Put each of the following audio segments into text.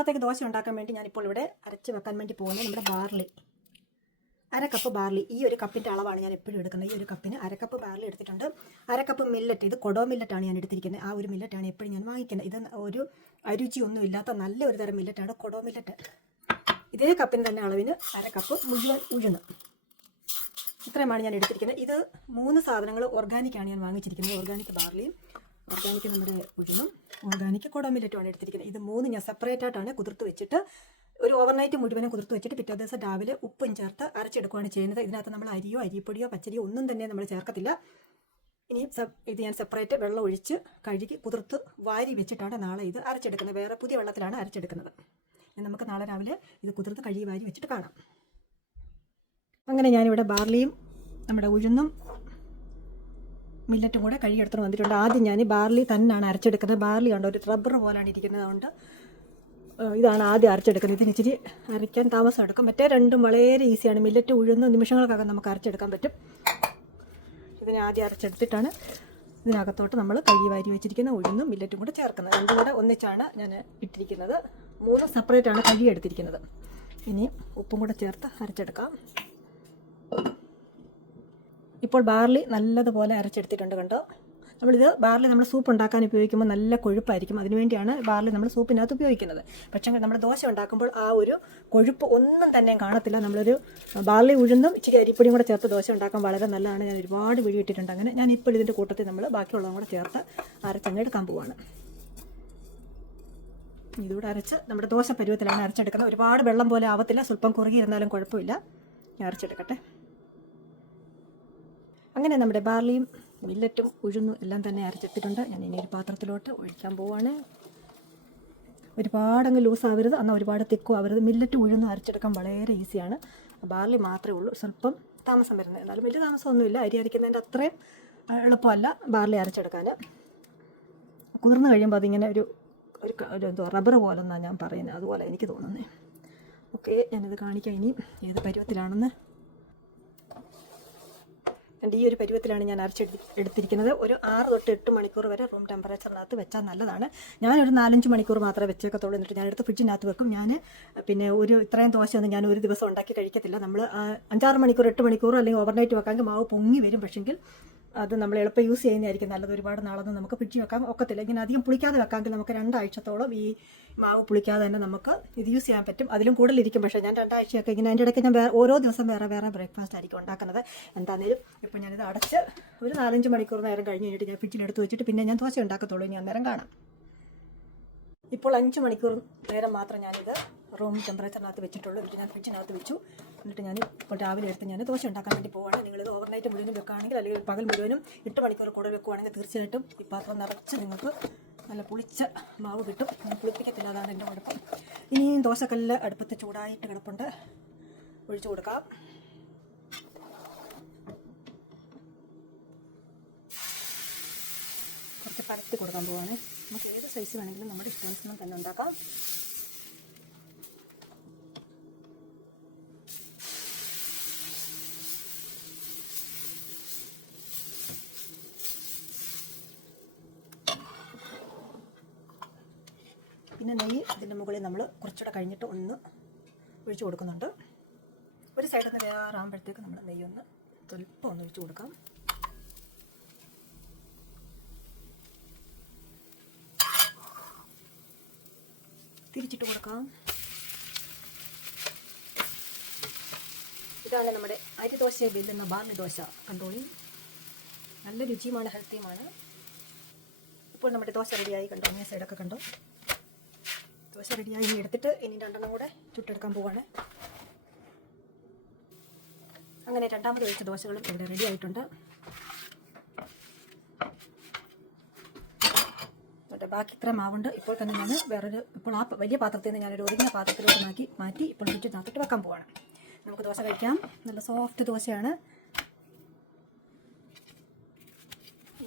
നാളത്തേക്ക് ദോശ ഉണ്ടാക്കാൻ വേണ്ടി ഞാനിപ്പോൾ ഇവിടെ അരച്ച് വെക്കാൻ വേണ്ടി പോകുന്നത് നമ്മുടെ ബാർലി. അര കപ്പ് ബാർലി. ഈ ഒരു കപ്പിന്റെ അളവാണ് ഞാൻ എപ്പോഴും എടുക്കുന്നത്. ഈ ഒരു കപ്പിന് അര കപ്പ് ബാർലി എടുത്തിട്ടുണ്ട്. അര കപ്പ് മില്ലറ്റ് ഇത് കൊടോ മില്ലറ്റാണ് ഞാൻ എടുത്തിരിക്കുന്നത്. ആ ഒരു മില്ലറ്റാണ് എപ്പോഴും ഞാൻ വാങ്ങിക്കുന്നത്. ഇത് ഒരു അരുചിയൊന്നും ഇല്ലാത്ത നല്ല ഒരു തരം മില്ലറ്റാണ് കൊടോ മില്ലറ്റ് ഇതേ കപ്പിന് തന്നെ അളവിന് അര കപ്പ് മുഴുവൻ ഉഴുന്ന്. ഇത്രയുമാണ് ഞാൻ എടുത്തിരിക്കുന്നത്. ഇത് മൂന്ന് സാധനങ്ങൾ ഓർഗാനിക്കാണ് ഞാൻ വാങ്ങിച്ചിരിക്കുന്നത്. ഓർഗാനിക് ബാർലിയും ഓർഗാനിക് നമ്മുടെ ഉഴുന്നും. ഓർഗാനിക് കൊടോമില്ലറ്റുമാണ് എടുത്തിരിക്കുന്നത് ഇത് മൂന്ന് ഞാൻ സെപ്പറേറ്റ് ആയിട്ടാണ് കുതിർത്ത് വെച്ചിട്ട് ഒരു ഓവർനൈറ്റ് മുഴുവനും കുതിർത്ത് വെച്ചിട്ട് പിറ്റേ ദിവസം രാവിലെ ഉപ്പും ചേർത്ത് അരച്ചെടുക്കുകയാണ് ചെയ്യുന്നത്. ഇതിനകത്ത് നമ്മൾ അരിയോ അരിപ്പൊടിയോ പച്ചരിയോ ഒന്നും തന്നെ നമ്മൾ ചേർക്കത്തില്ല. ഇനി ഇത് ഞാൻ സെപ്പറേറ്റ് വെള്ളം ഒഴിച്ച് കഴുകി കുതിർത്ത് വാരി വെച്ചിട്ടാണ് നാളെ ഇത് അരച്ചെടുക്കുന്നത്. വേറെ പുതിയ വെള്ളത്തിലാണ് അരച്ചെടുക്കുന്നത്. നമുക്ക് നാളെ രാവിലെ ഇത് കുതിർത്ത് കഴുകി വാരി വെച്ചിട്ട് കാണാം. അങ്ങനെ ഞാനിവിടെ ബാർലിയും നമ്മുടെ ഉഴുന്നും മില്ലറ്റും കൂടെ കഴുകിയെടുത്തോണ്ട് വന്നിട്ടുണ്ട്. ആദ്യം ഞാൻ ബാർലി തന്നെയാണ് അരച്ചെടുക്കുന്നത്. ബാർലി കണ്ടോ? ഒരു റബ്ബർ പോലാണ് ഇരിക്കുന്നത് അതുകൊണ്ട് ഇതാണ് ആദ്യം അരച്ചെടുക്കുന്നത്. ഇതിന് ഇച്ചിരി അരയ്ക്കാൻ താമസം എടുക്കും. മറ്റേ രണ്ടും വളരെ ഈസിയാണ് മില്ലറ്റ് ഉഴുന്ന നിമിഷങ്ങൾക്കകം നമുക്ക് അരച്ചെടുക്കാൻ പറ്റും. ഇതിനെ ആദ്യം അരച്ചെടുത്തിട്ടാണ് ഇതിനകത്തോട്ട് നമ്മൾ കൈ വാരി വെച്ചിരിക്കുന്ന ഉഴുന്നും മില്ലറ്റും കൂടെ ചേർക്കുന്നത്. രണ്ടും കൂടെ ഒന്നിച്ചാണ് ഞാൻ ഇട്ടിരിക്കുന്നത്. മൂന്ന് സെപ്പറേറ്റ് ആണ് കഴുകി എടുത്തിരിക്കുന്നത്. ഇനി ഉപ്പും കൂടെ ചേർത്ത് അരച്ചെടുക്കാം. ഇപ്പോൾ ബാർലി നല്ലതുപോലെ അരച്ചെടുത്തിട്ടുണ്ട് കണ്ടോ? നമ്മളിത് ബാർലി നമ്മൾ സൂപ്പ് ഉണ്ടാക്കാൻ ഉപയോഗിക്കുമ്പോൾ നല്ല കൊഴുപ്പായിരിക്കും. അതിനുവേണ്ടിയാണ് ബാർലി നമ്മൾ സൂപ്പിനകത്ത് ഉപയോഗിക്കുന്നത്. പക്ഷേ നമ്മൾ ദോശ ഉണ്ടാക്കുമ്പോൾ ആ ഒരു കൊഴുപ്പ് ഒന്നും തന്നെ കാണത്തില്ല. നമ്മളൊരു ബാർലി ഉഴുന്നും ഇച്ചിരി അരിപ്പൊടിയും കൂടെ ചേർത്ത് ദോശ ഉണ്ടാക്കാൻ വളരെ നല്ലതാണ്. ഞാൻ ഒരുപാട് വീഡിയോ ഇട്ടിട്ടുണ്ട് അങ്ങനെ. ഞാൻ ഇപ്പോൾ ഇതിന്റെ കൂട്ടത്തിൽ നമ്മൾ ബാക്കിയുള്ളതും കൂടെ ചേർത്ത് അരച്ചങ്ങ് എടുക്കാൻ പോവാണ്. ഇതുകൂടെ അരച്ച് നമ്മുടെ ദോശ പരുവത്തിലാണ് അരച്ചെടുക്കുന്നത്. ഒരുപാട് വെള്ളം പോലെ ആവത്തില്ല. സ്വല്പം കുറുകിയിരുന്നാലും കുഴപ്പമില്ല. ഞാൻ അരച്ചെടുക്കട്ടെ. അങ്ങനെ നമ്മുടെ ബാർലിയും മില്ലറ്റും ഉഴുന്നും എല്ലാം തന്നെ അരച്ചെടുത്തിട്ടുണ്ട്. ഞാൻ ഇനി ഒരു പാത്രത്തിലോട്ട് ഒഴിക്കാൻ പോവാണ്. ഒരുപാടങ്ങ് ലൂസ് ആവരുത്. എന്നാൽ ഒരുപാട് തിക്കും ആവരുത്. മില്ലറ്റ് ഉഴുന്നും അരച്ചെടുക്കാൻ വളരെ ഈസിയാണ് ബാർലി മാത്രമേ ഉള്ളൂ. സ്വല്പം താമസം വരുന്നത്. എന്നാലും വലിയ താമസമൊന്നുമില്ല. അരി അരയ്ക്കുന്നതിന്റെ അത്രയും എളുപ്പമല്ല ബാർലി അരച്ചെടുക്കാൻ കുതിർന്ന് കഴിയുമ്പോൾ അതിങ്ങനെ ഒരു ഒരു ഒരു എന്തോ റബ്ബർ പോലെന്നാണ് ഞാൻ പറയുന്നത് അതുപോലെ എനിക്ക് തോന്നുന്നത് ഓക്കെ ഞാനിത് കാണിക്കാം ഇനി. ഏത് പരുവത്തിലാണെന്ന്. എന്റെ ഈ ഒരു പരുവത്തിലാണ് ഞാൻ അരച്ചെടുത്തി എടുത്തിരിക്കുന്നത്. ഒരു ആറ് തൊട്ട് എട്ട് മണിക്കൂർ വരെ റൂം ടെമ്പറേച്ചറിനകത്ത് വെച്ചാൽ നല്ലതാണ്. ഞാനൊരു നാലഞ്ച് മണിക്കൂർ മാത്രമേ വെച്ചേക്കത്തുള്ളൂ. എന്നിട്ട് ഞാൻ എടുത്ത് ഫ്രിഡ്ജിനകത്ത് വെക്കും. ഞാൻ പിന്നെ ഒരു ഇത്രയും ദോശയൊന്നും ഞാൻ ഒരു ദിവസം ഉണ്ടാക്കി കഴിക്കത്തില്ല. നമ്മൾ അഞ്ചാറ് മണിക്കൂർ എട്ട് മണിക്കൂർ അല്ലെങ്കിൽ ഓവർനൈറ്റ് വെക്കാമെങ്കിൽ മാവ് പൊങ്ങി വരും. പക്ഷെങ്കിൽ അത് നമ്മൾ എളുപ്പം യൂസ് ചെയ്യുന്നതായിരിക്കും. നല്ലത് ഒരുപാട് നാളൊന്നും നമുക്ക് ഫ്രിഡ്ജിൽ വെക്കാൻ ഒക്കത്തില്ല. ഇങ്ങനെ അധികം പുളിക്കാതെ വെക്കാമെങ്കിൽ നമുക്ക് രണ്ടാഴ്ചത്തോളം ഈ മാവ് പുളിക്കാതെ തന്നെ നമുക്ക് ഇത് യൂസ് ചെയ്യാൻ പറ്റും. അതിലും കൂടുതലിരിക്കും. പക്ഷേ ഞാൻ രണ്ടാഴ്ചയൊക്കെ ഇങ്ങനെ അതിന്റെ ഇടയ്ക്ക് ഞാൻ വേറെ ഓരോ ദിവസം വേറെ വേറെ ബ്രേക്ക്ഫാസ്റ്റ് ആയിരിക്കും ഉണ്ടാക്കുന്നത്. എന്താണേലും ഇപ്പം ഞാനിത് അടച്ച് ഒരു നാലഞ്ച് മണിക്കൂർ നേരം കഴിഞ്ഞ് കഴിഞ്ഞിട്ട് ഞാൻ ഫ്രിഡ്ജിൽ എടുത്ത് വെച്ചിട്ട് പിന്നെ ഞാൻ ദോശ ഉണ്ടാക്കത്തുള്ളൂ. ഇനി അന്നേരം കാണാം. ഇപ്പോൾ അഞ്ച് മണിക്കൂർ നേരം മാത്രം ഞാനിത് റൂം ടെമ്പറേച്ചറിനകത്ത് വെച്ചിട്ടുള്ളൂ. എന്നിട്ട് ഞാൻ ഫ്രിഡ്ജിനകത്ത് വെച്ചു. എന്നിട്ട് ഞാൻ ഇപ്പോൾ രാവിലെ എടുത്ത് ഞാൻ ദോശ ഉണ്ടാക്കാൻ വേണ്ടി പോവുകയാണ് നിങ്ങളിത് ഓവർനൈറ്റ് മുഴുവനും വെക്കുകയാണെങ്കിൽ അല്ലെങ്കിൽ പകൽ മുഴുവനും എട്ട് മണിക്കൂർ കൂടുതൽ വെക്കുകയാണെങ്കിൽ തീർച്ചയായിട്ടും ഈ പാത്രം നിറച്ച് നിങ്ങൾക്ക് നല്ല പുളിച്ച മാവ് കിട്ടും. ഞാൻ പുളിപ്പിക്കത്തില്ല അതാണ് എന്റെ കുഴപ്പം. ഇനിയും ദോശക്കല്ല് അടുപ്പത്ത് ചൂടായിട്ട് കിടപ്പുണ്ട്. ഒഴിച്ചു കൊടുക്കാം. കുറച്ച് പരത്തി കൊടുക്കാൻ പോവാണ്. നമുക്ക് ഏത് സൈസ് വേണമെങ്കിലും നമ്മുടെ ഇഷ്ടത്തിന് തന്നെ ഉണ്ടാക്കാം. പിന്നെ നെയ്യ് ഇതിന്റെ മുകളിൽ നമ്മൾ കുറച്ചുകൂടെ കഴിഞ്ഞിട്ട് ഒന്ന് ഒഴിച്ചു കൊടുക്കുന്നുണ്ട്. ഒരു സൈഡിൽ നിന്ന് വേറാകുമ്പോഴത്തേക്ക് നമ്മൾ നെയ്യൊന്ന് സ്വല്പം ഒന്ന് ഒഴിച്ചു കൊടുക്കാം. തിരിച്ചിട്ട് കൊടുക്കാം. ഇതാണ് നമ്മുടെ അരിദോശ വെല്ലുന്ന ബാർലി ദോശ കണ്ടോളി? നല്ല രുചിയുമാണ് ഹെൽത്തിയുമാണ്. ഇപ്പോൾ നമ്മുടെ ദോശ റെഡിയായി കണ്ടോ? അങ്ങനെ സൈഡൊക്കെ കണ്ടോ? ദോശ റെഡിയായി. ഇനി എടുത്തിട്ട് ഇനി രണ്ടെണ്ണം കൂടെ ചുട്ടെടുക്കാൻ പോവാണ്. അങ്ങനെ രണ്ടാമത് ഒഴിച്ച ദോശകളും ഇവിടെ റെഡി ആയിട്ടുണ്ട്. എന്നിട്ട് ബാക്കി ഇത്ര മാവുണ്ട്. ഇപ്പോൾ തന്നെ ഞാൻ വേറൊരു ഇപ്പോൾ ആ വലിയ പാത്രത്തിൽ നിന്ന് ഞാനൊരു ഒതുങ്ങിയ പാത്രത്തിലോട്ട് മാറ്റി മാറ്റി ഇപ്പോൾ ഫ്രിഡ്ജിനകത്തിട്ട് വെക്കാൻ പോവാണ്. നമുക്ക് ദോശ കഴിക്കാം. നല്ല സോഫ്റ്റ് ദോശയാണ്.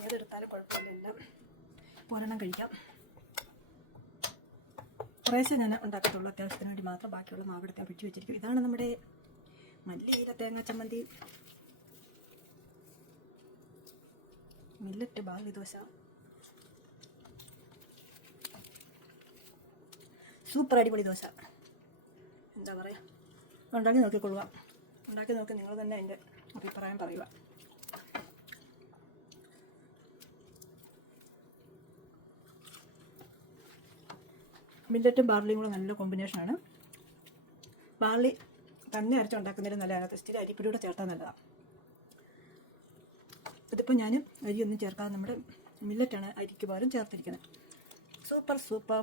ഏതെടുത്താലും കുഴപ്പമില്ല. എല്ലാം കഴിക്കാം. കുറേശ്ശെ ഞാൻ ഉണ്ടാക്കത്തുള്ളൂ. അത്യാവശ്യത്തിന് വേണ്ടി മാത്രം ബാക്കിയുള്ള മാവിടത്തെ പിടിച്ചു വെച്ചിരിക്കും. ഇതാണ് നമ്മുടെ മല്ലിയില തേങ്ങ ചമ്മന്തി. മില്ലറ്റ് ബാലി ദോശ. സൂപ്പർ അടിപൊളി ദോശ. എന്താ പറയുക ഉണ്ടാക്കി നോക്കിക്കൊള്ളുക ഉണ്ടാക്കി നോക്കി നിങ്ങൾ തന്നെ അതിന്റെ അഭിപ്രായം പറയുക. മില്ലറ്റും ബാർലിയും കൂടെ നല്ല കോമ്പിനേഷനാണ് ബാർലി തന്നെ അരച്ചുണ്ടാക്കുന്നതിന് നല്ല അതിനകത്ത് അരിപ്പൊടി കൂടെ ചേർത്താൽ നല്ലതാണ് ഇതിപ്പോൾ ഞാൻ അരിയൊന്നും ചേർക്കാതെ നമ്മുടെ മില്ലറ്റാണ് അരിക്ക് പകരം ചേർത്തിരിക്കുന്നത്. Super super.